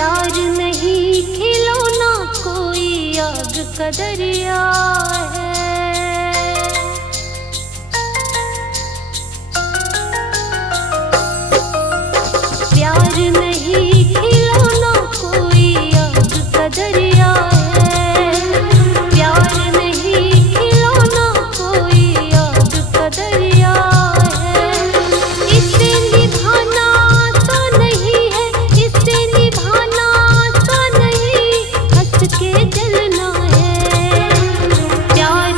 प्यार नहीं खिलौना कोई आग का दरिया है। प्यार नहीं खिलौना कोई आग का दरिया है। प्यार नहीं खिलौना कोई आग का दरिया है। इसे निभाना आसान नहीं है, इसे निभाना आसान नहीं, हंस के जलना है। प्यार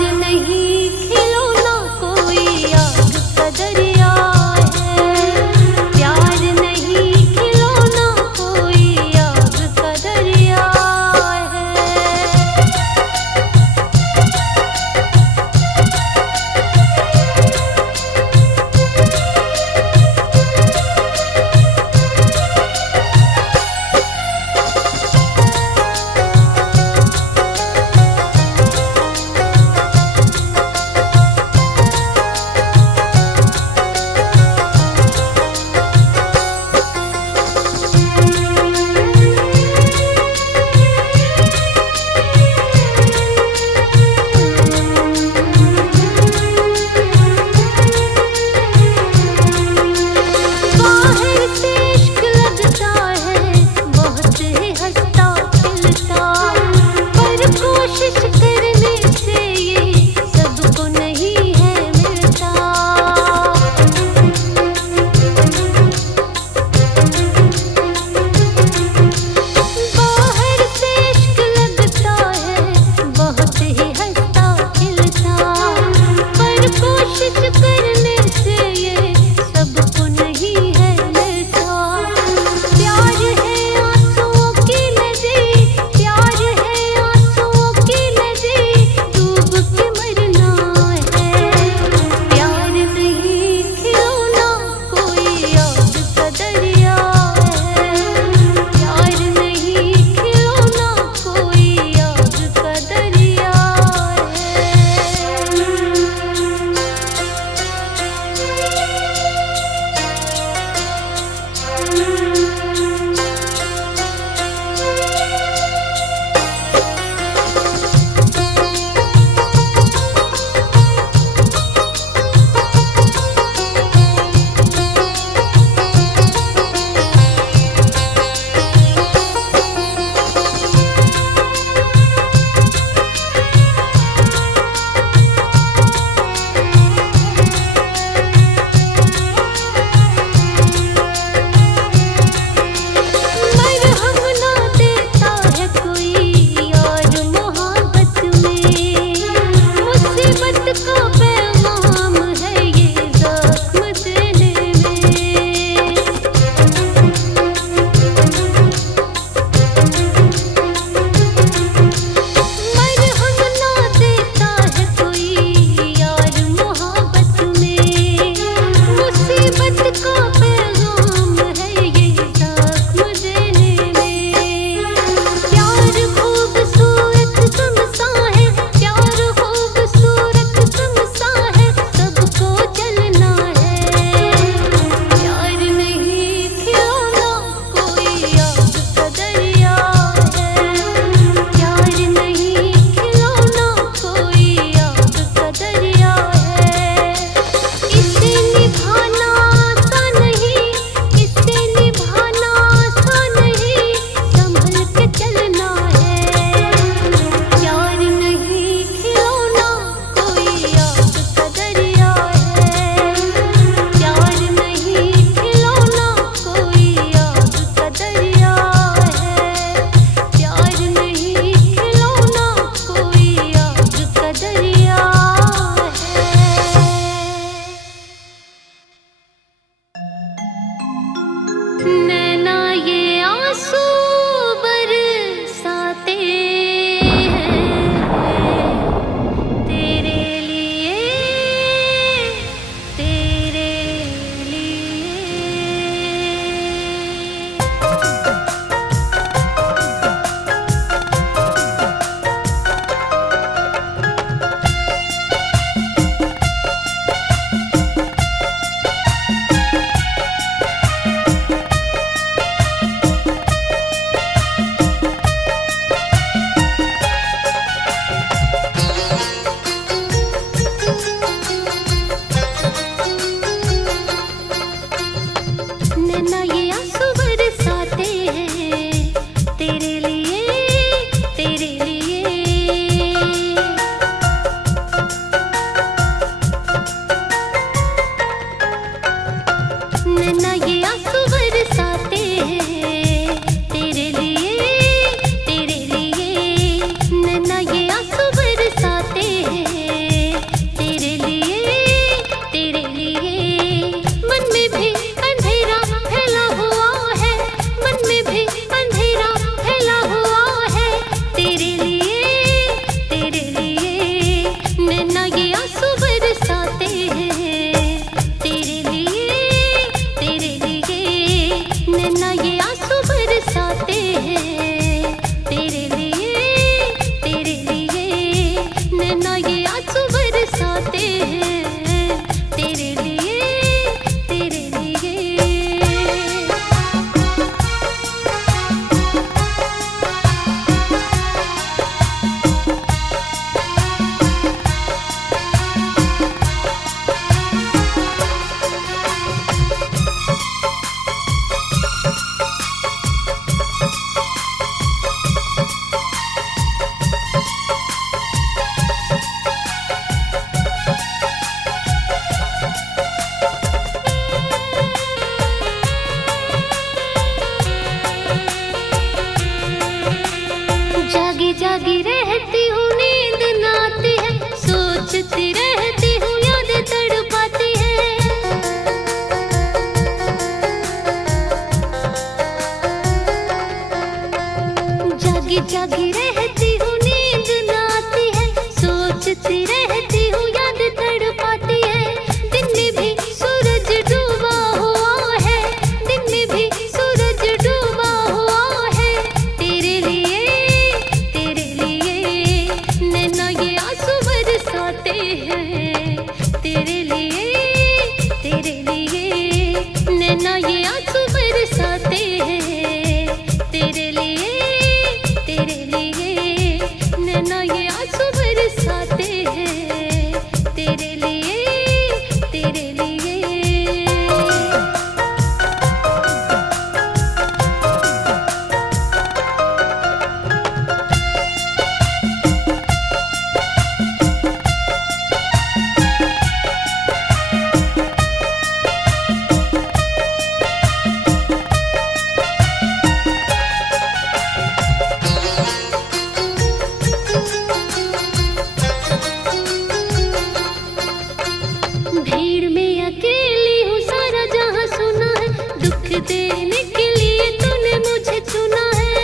जागी जागी रहती हूँ, नींद न आती है, सोचती रहती हूँ, याद तड़पाती है। दिन में भी सूरज डूबा हुआ है, दिन में भी सूरज डूबा हुआ है। तेरे लिए नैना ये आंसू बरसाते हैं। तेरे लिए नैना ये आंसू बरसाते हैं। तेरे लिए नैना ये आंसू बरसाते हैं। तेरे लिए भीड़ में अकेली हूँ, सारा जहाँ सुना है, दुख देने के लिए तूने मुझे चुना है।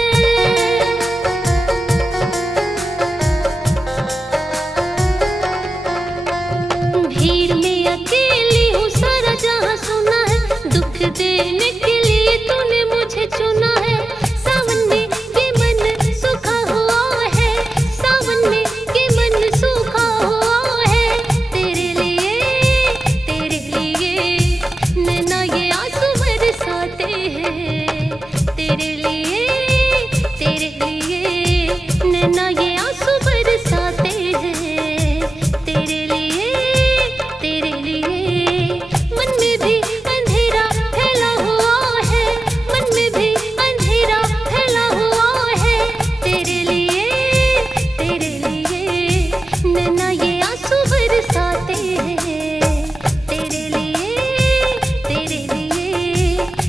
भीड़ में अकेली हूँ, सारा जहाँ सुना है, दुख देने के लिए तूने मुझे चुना है। सावन में ये मन सूखा हुआ है, सावन में ये मन सूखा हुआ है। तेरे लिए नैना ये आंसू बरसाते हैं। तेरे लिए नैना ये आंसू बरसाते हैं। तेरे लिए मन में भी अंधेरा फैला हुआ है, मन में भी अंधेरा फैला हुआ है। तेरे लिए नैना ये आंसू बरसाते हैं। तेरे लिए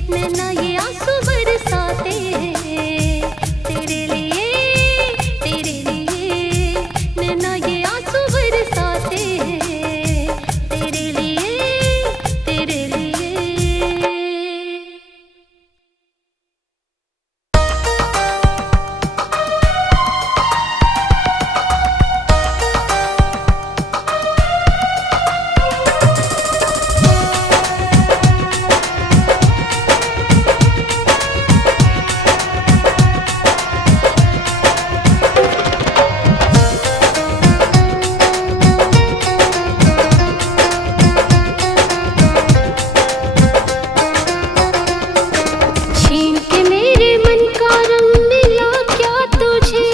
नैना ये आंसू बरसाते हैं। तेरे लिए नैना ये आंसू बरसाते हैं। तेरे लिए छीन के मेरे मन का रंग मिला क्या तुझे?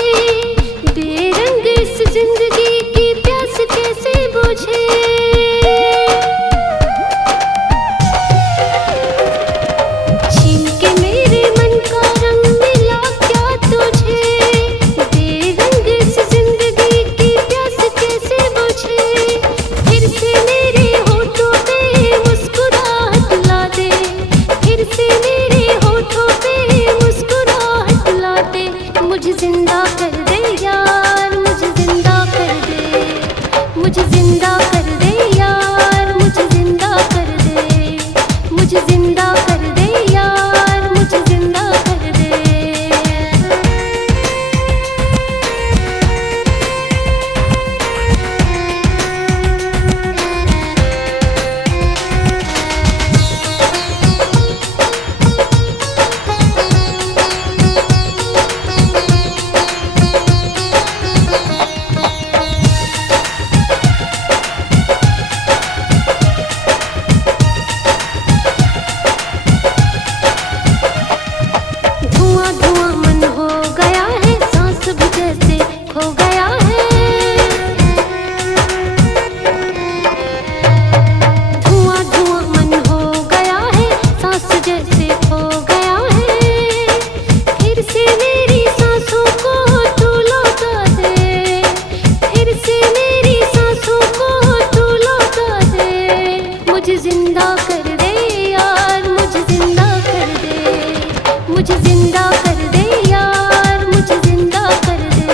बेरंग इस जिंदगी की प्यास कैसे बुझे? छीन के मेरे मन का रंग मिला क्या तुझे? बेरंग इस जिंदगी की प्यास कैसे बुझे? फिर से मेरे होठों पे मुस्कुराहट ला दे, फिर से मेरे होठों पे मुस्कुराहट ला दे। मुझे जिंदा कर दे यार, मुझे जिंदा कर दे, मुझे जिंदा कर दे यार, मुझे जिंदा कर दे, मुझे जिंदा कर दे यार, मुझे जिंदा कर दे। धुआं धुआं मन हो गया है, सांस भी जैसे खो गया है। धुआं धुआं मन हो गया है, सांस जैसे खो गया है। फिर से मेरी सांसों को तू लौटा दे, फिर से मेरी सांसों को तू लौटा दे। मुझे जिंदा कर दे यार, मुझे जिंदा कर दे, मुझे जिंदा कर दे यार, मुझे जिंदा कर दे।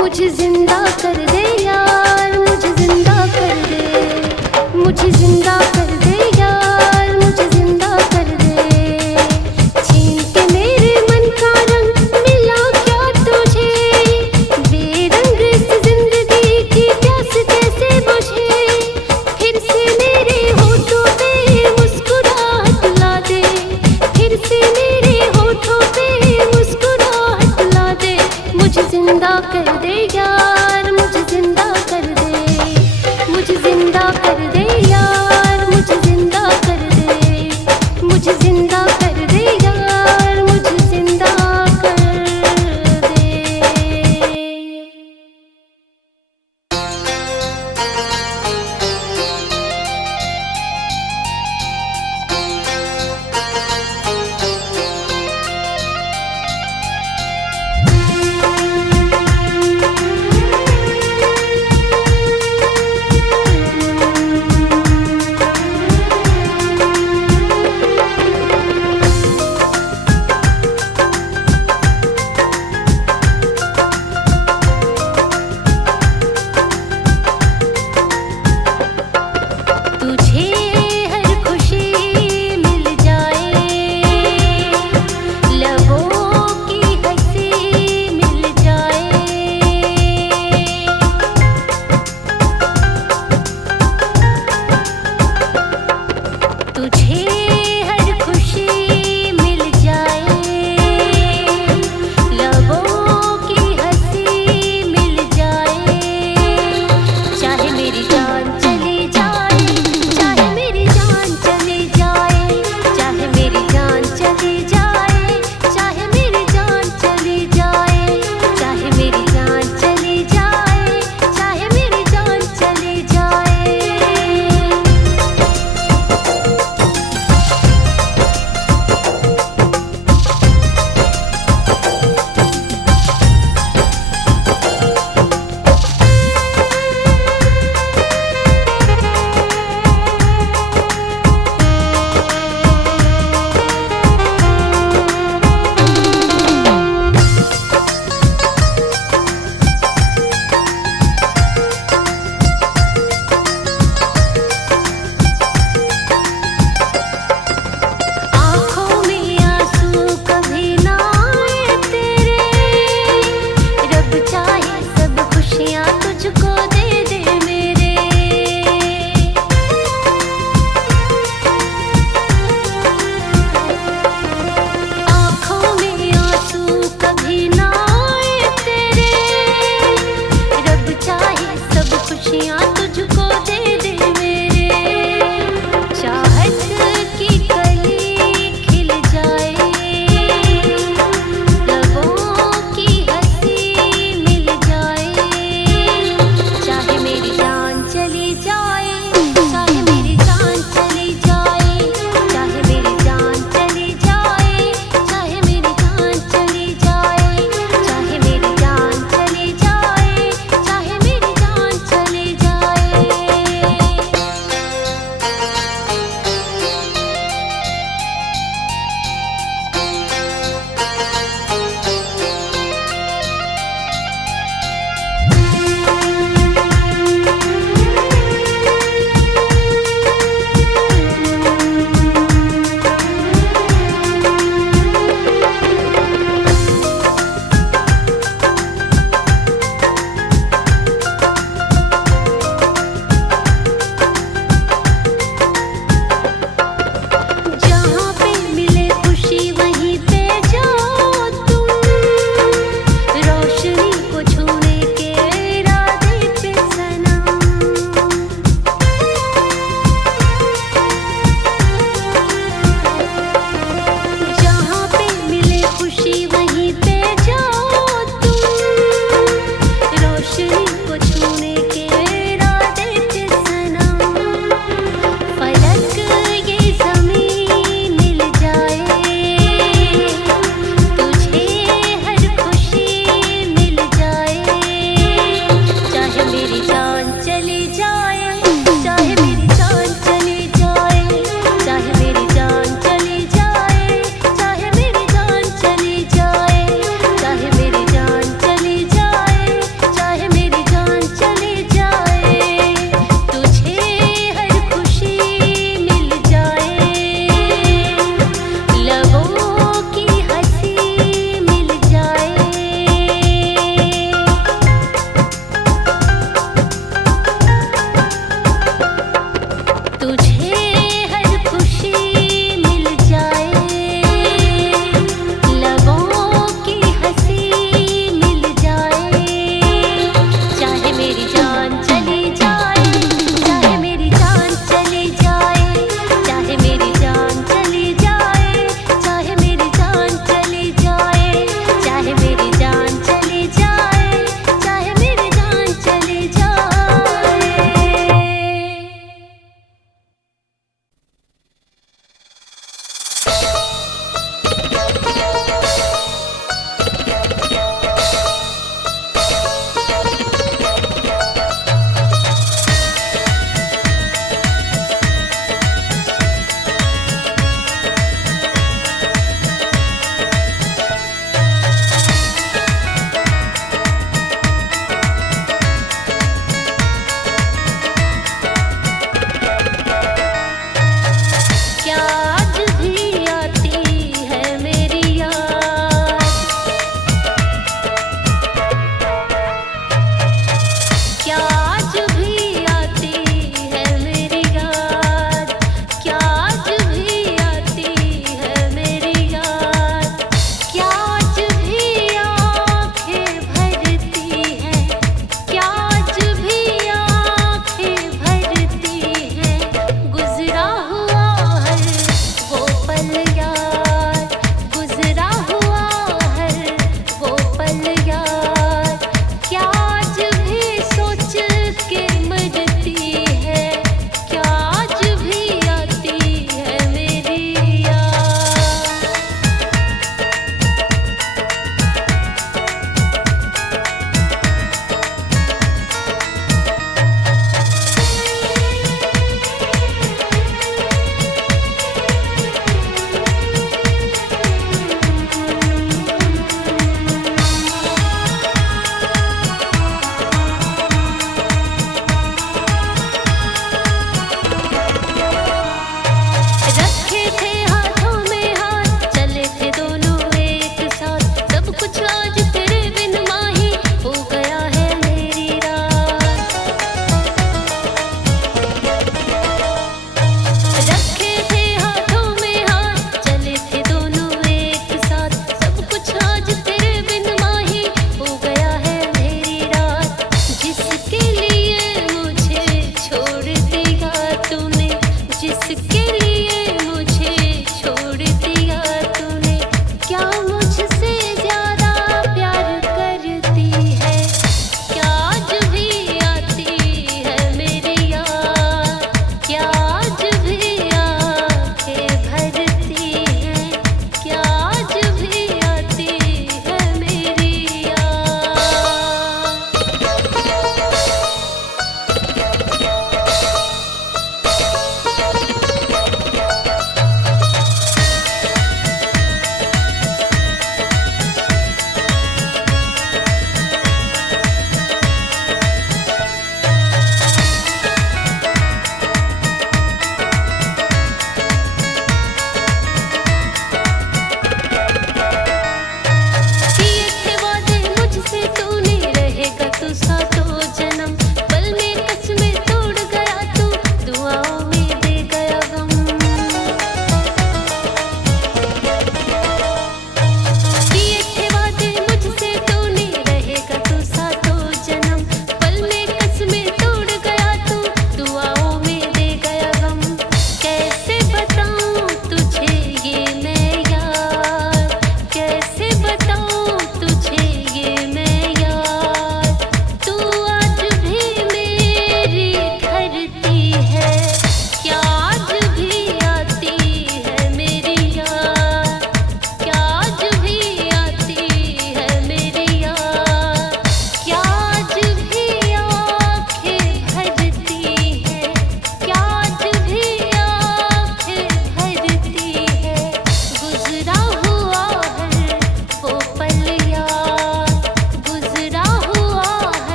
मुझे जिंदा कर दे यार, मुझे जिंदा कर दे, मुझे जिंदा कर दे यार, मुझे जिंदा कर दे। छीन के मेरे मन का रंग मिला क्या तुझे, बेरंग इस जिंदगी की प्यास कैसे बुझे। फिर से मेरे होठों पे मुस्कुराहट ला दे, फिर से मेरे होठों पे मुस्कुराहट ला दे। मुझे जिंदा कर दे यार, मुझे जिंदा कर दे, मुझे जिंदा कर दे यार, मुझे जिंदा कर दे, मुझे जिंदा कर दे यार, मुझे जिंदा कर दे।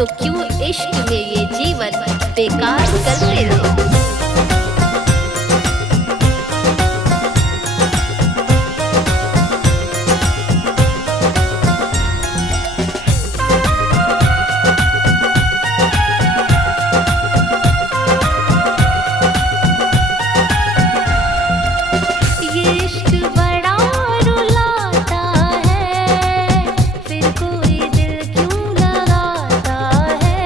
तो क्यों इश्क में ये जीवन बेकार करते रहो। ये इश्क बड़ा रुलाता है, फिर कोई दिल क्यों लगाता है।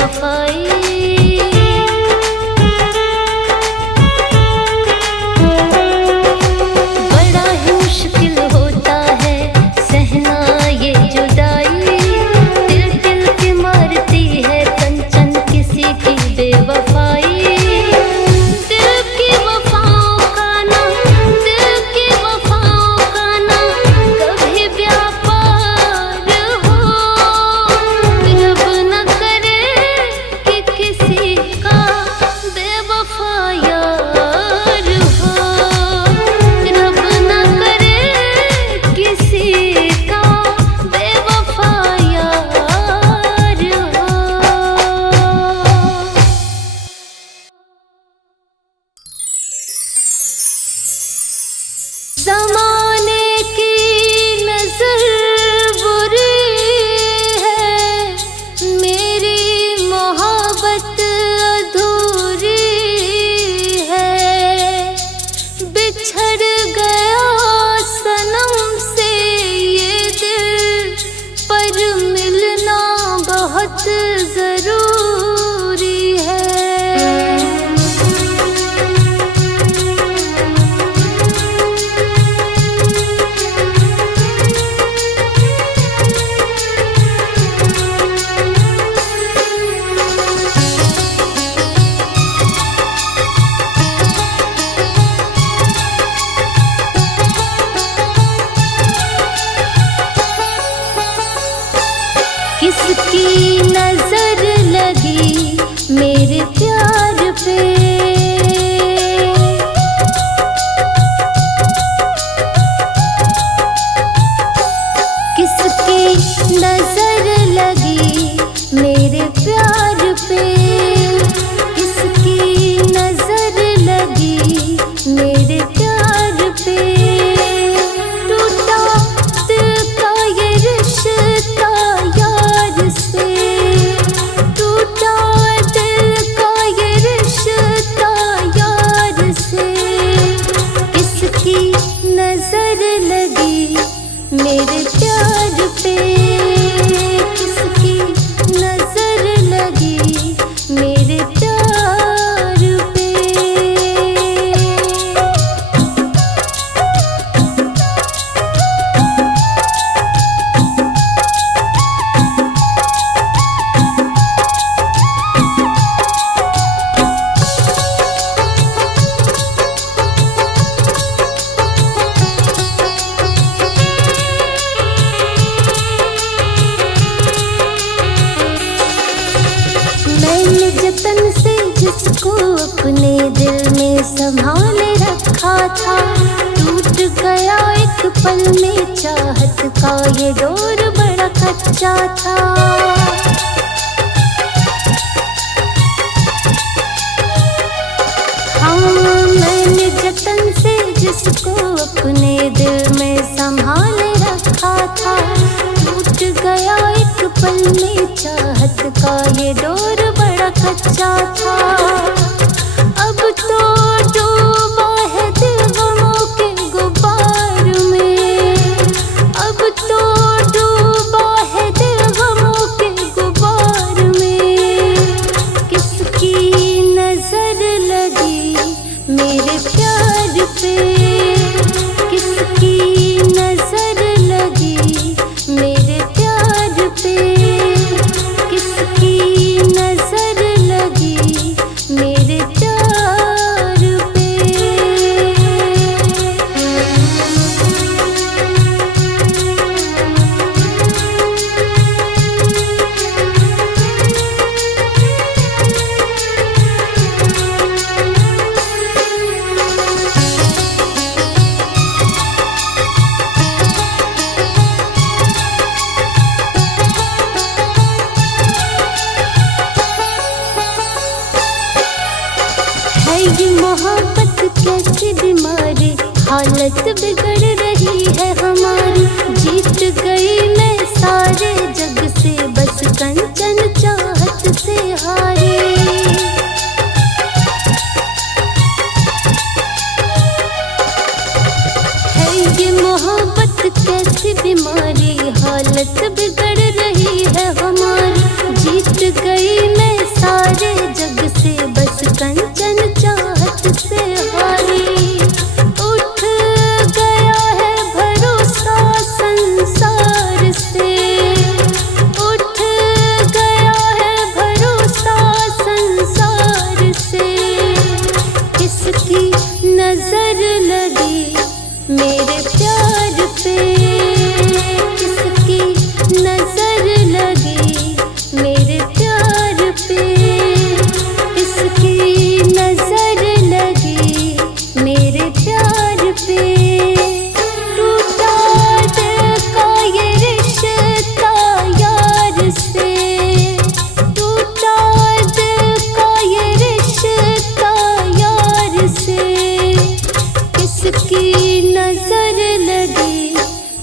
बेवफाई। बड़ा ही मुश्किल होता है सहना ये जुदाई, दिल दिल के मारती है कंचन किसी की बेवफाई। दिल की वफाओं का ना, दिल की वफाओं का ना कभी व्यापार हो। रब न करे कि किसी का बेवफा यार हो। रब न करे किसी का बेवफा यार हो। ज़माने की नज़र बुरी है, मेरी मोहब्बत अधूरी है। बिछड़ गया सनम से ये दिल, पर मिलना बहुत ज़रूरी है। किसकी नजर लगी मेरे प्यार पे, किसकी नजर लगी मेरे प्यार पे, किसकी नजर लगी मेरे प्यार पे। टूटा दिल का ये रिश्ता यार से, टूटा दिल का ये रिश्ता यार से। किसकी नजर लगी मेरे प्यार पे, किसकी नजर लगी मेरे प्यार पे। मैंने जतन से जिसको अपने दिल में संभाले रखा था, टूट गया एक पल में चाहत का ये डोर बड़ा कच्चा था। हाँ, मैंने जतन से जिसको अपने दिल में संभाले रखा था, टूट गया एक पल में चाहत का ये डोर बड़ा कच्चा था। अब तो डूबा है दिल गमों के गुबार में, अब तो डूबा है दिल गमों के गुबार में। किसकी नजर लगी मेरे प्यार पे, किसकी नजर लगी मेरे प्यार पे, किसकी नजर लगी मेरे प्यार पे। है ये मोहब्बत कैसी बीमारी, हालत बिगड़ रही है हमारी। जीत गई मैं सारे जग से, बस कंचन चाहत से हारे। है ये मोहब्बत कैसी बीमारी, हालत बिगड़ रही है हमारी। जीत गई मैं मेरे प्यार पे किसकी नजर लगी, मेरे प्यार पे किसकी नजर लगी, मेरे प्यार पे टूटा दिल का ये रिश्ता यार से, टूटा दिल का ये रिश्ता यार से, किसकी नजर लगी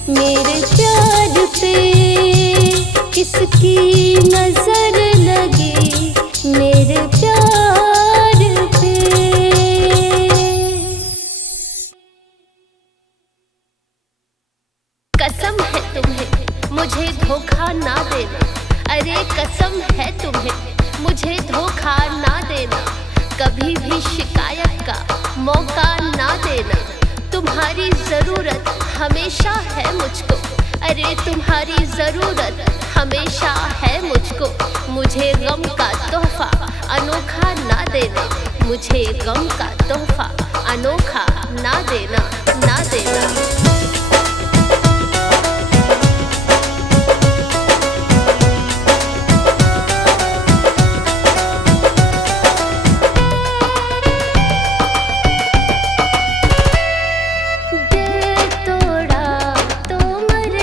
मेरे प्यार पे, किसकी नजर लगी मेरे प्यार पे। कसम है तुम्हें मुझे धोखा ना देना, अरे कसम है तुम्हें मुझे धोखा ना देना, कभी भी शिकायत का मौका ना देना। तुम्हारी ज़रूरत हमेशा है मुझको, अरे तुम्हारी ज़रूरत हमेशा है मुझको। मुझे गम का तोहफा अनोखा ना देना, मुझे गम का तोहफा अनोखा ना देना, ना देना। दिल तोड़ा तो मर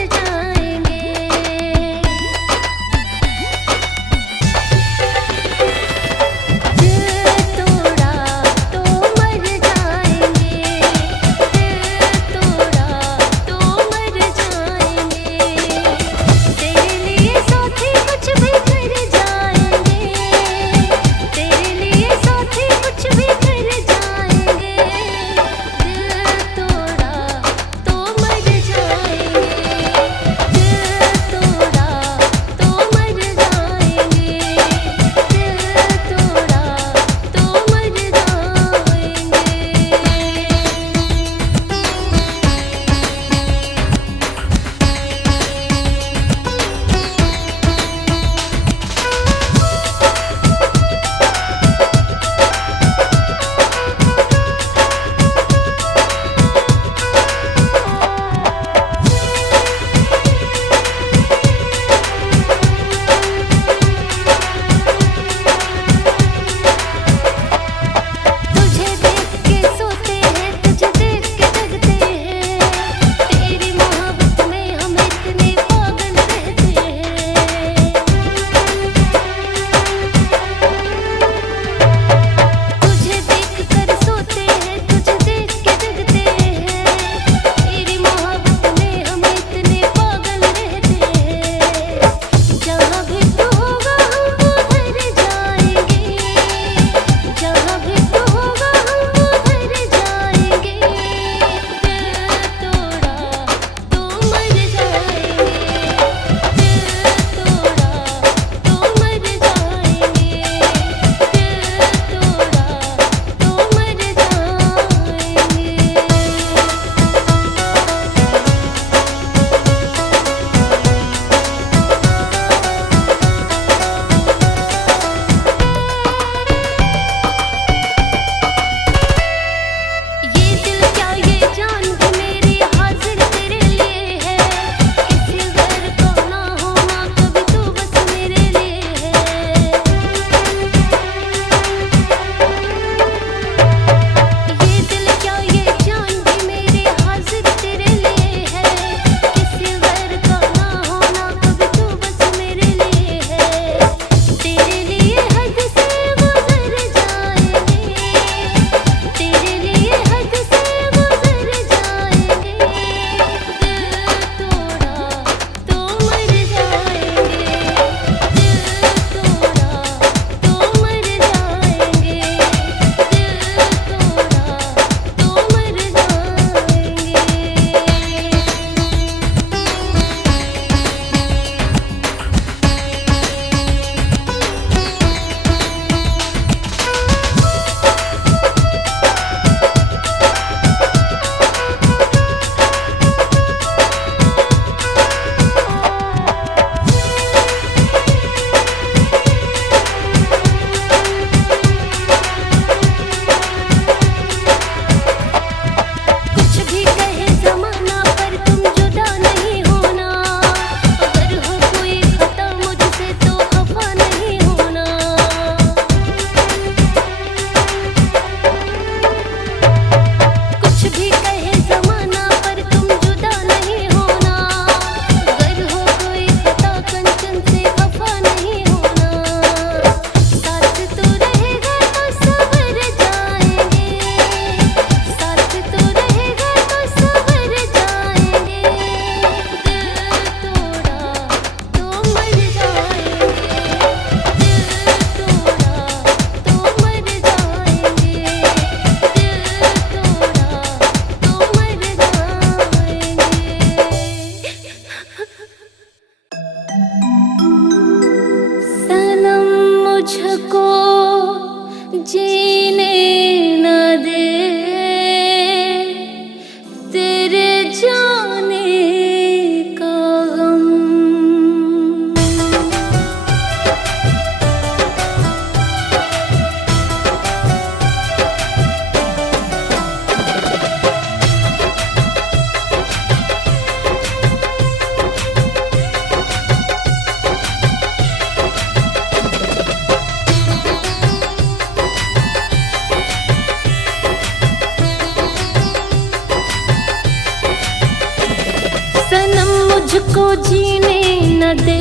मुझको जीने न दे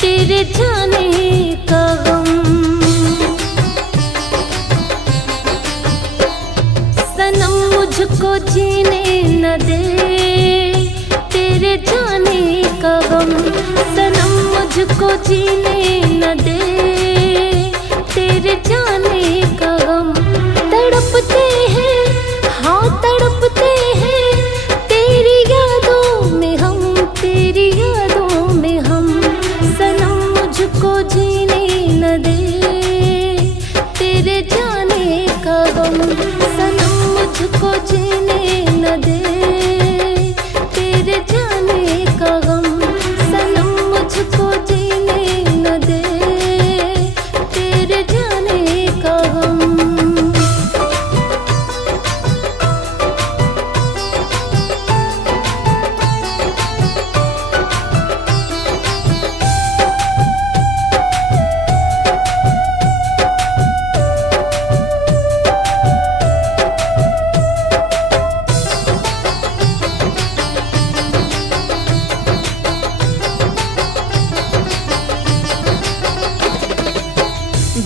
तेरे जाने का गम। सनम मुझको जीने न दे तेरे जाने का गम। सनम मुझको जीने न दे तेरे जाने का गम। तड़पते हैं हाँ तड़पते हैं तेरी यादों में हम, तेरी यादों में हम। सनम मुझको जीने न दे तेरे जाने का गम। सनम मुझको जीने न दे तेरे जाने का गम। सनम मुझको जीने न दे तेरे जाने का गम।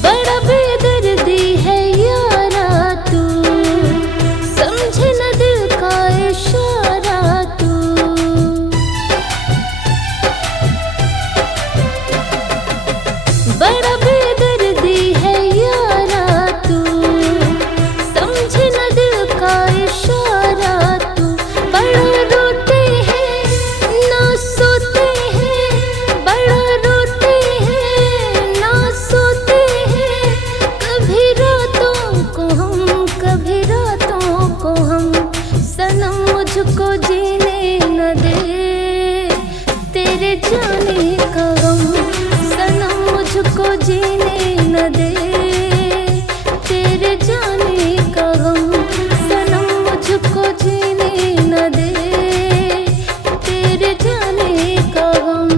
बड़ा बेदर्दी है यारा तू, समझे न दिल का इशारा तू। बड़ा बेदर्दी है यारा तू, समझे न दिल का इशारा तू। बड़ा रोते हैं ना सोते हैं, बड़ा रोते हैं ना सोते हैं। कभी रातों को हम, कभी रातों को हम। सनम मुझको जीने न दे तेरे जाने का गम। सनम मुझको जीने न दे तेरे जाने का गम। सनम मुझको जीने न दे तेरे जाने का गम।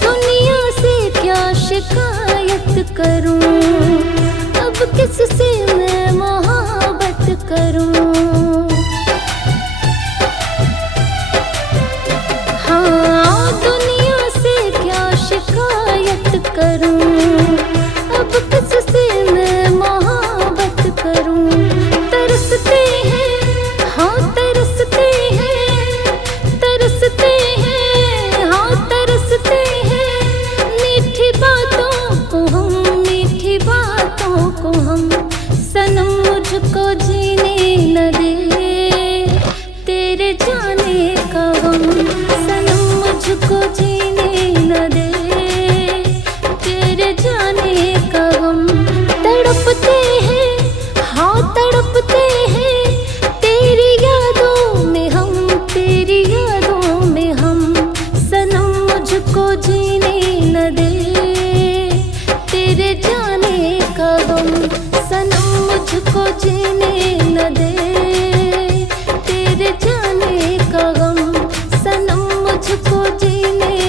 दुनिया से क्या शिकायत करूं, अब किससे मैं मोहब्बत करूं। हाँ दुनिया से क्या शिकायत करूं, अब किससे मैं मोहब्बत करूं। तरसते हैं हाँ तरसते हैं, तरसते हैं हाँ तरसते हैं। मीठी बातों को हम, मीठी बातों को हम। सनम मुझको जीने न दे तेरे जाने का गम। सनम मुझको जीने न दे तेरे जाने का गम। तड़पते हैं हाँ तड़पते हैं तेरी यादों में हम, तेरी यादों में हम। सनम मुझको जीने न दे तेरे जाने का गम। सनम मुझको जीने न दे तेरे जाने का गम। सनम मुझको जीने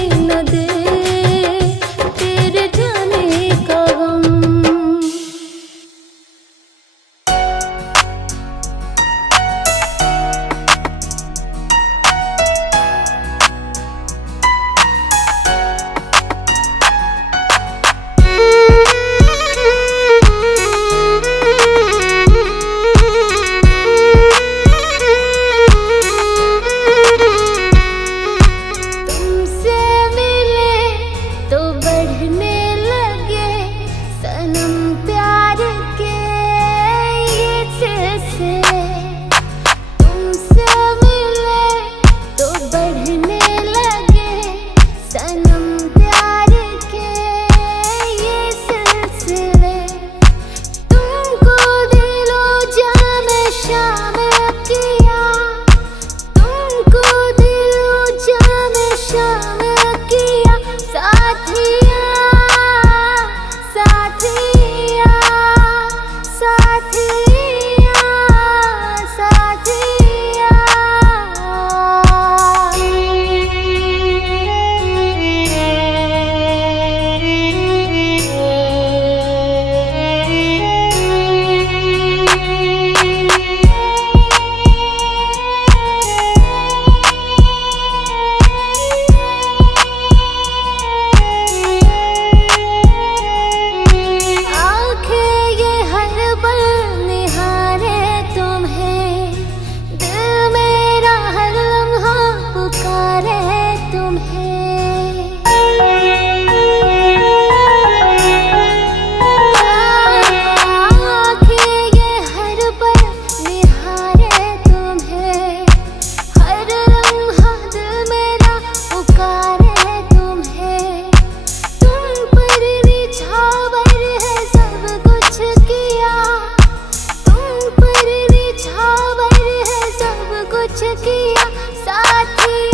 साथिया